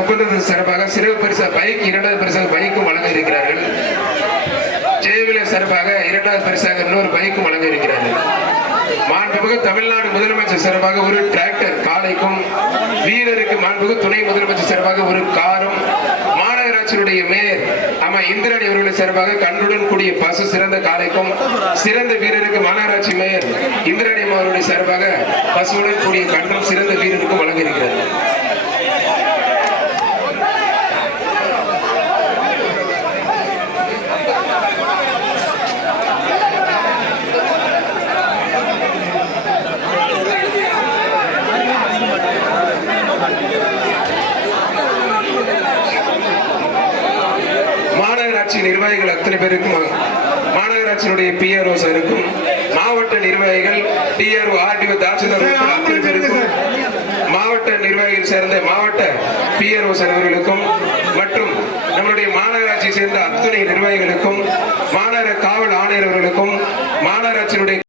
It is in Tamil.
ஒப்பந்தத்தின் சிறப்பாக சிறப்பு பரிசு பைக், இரண்டாவது பரிசாக பைக்கும் வழங்க இருக்கிறார்கள். ஜெயவில சிறப்பாக இரண்டாவது பரிசாக இன்னொரு பைக்கும் வழங்க இருக்கிறார்கள். மாண்புமிகு தமிழ்நாடு முதலமைச்சர் சிறப்பாக ஒரு டிராக்டர் காளைக்கும், வீரருக்கு மாண்புமிகு துணை முதலமைச்சர் சிறப்பாக ஒரு காரும், மாநகராட்சியுடைய மேயர் இந்திராணி அவர்கள் சிறப்பாக கண்ணுடன் கூடிய பசு சிறந்த காளைக்கும், சிறந்த வீரருக்கு மாநகராட்சி மேயர் இந்திராணி அவருடைய சிறப்பாக பசுவுடன் கூடிய கண்ணும் சிறந்த வீரருக்கும் வழங்க இருக்கிறார். நிர்வாகிகள் அத்தனை பேருக்கும், மாநகராட்சியினுடைய PRO சாருக்கும், மாவட்ட நிர்வாகிகள் DRO RDO தாசில்தார் அத்தனை பேருக்கும், மாவட்ட நிர்வாகிகள் சேர்ந்த மாவட்ட PRO அவர்களுக்கும் மற்றும் நம்மளுடைய மாநகராட்சியை சேர்ந்த அத்தனை நிர்வாகிகளுக்கும், மாநகர காவல் ஆணையர் அவர்களுக்கும்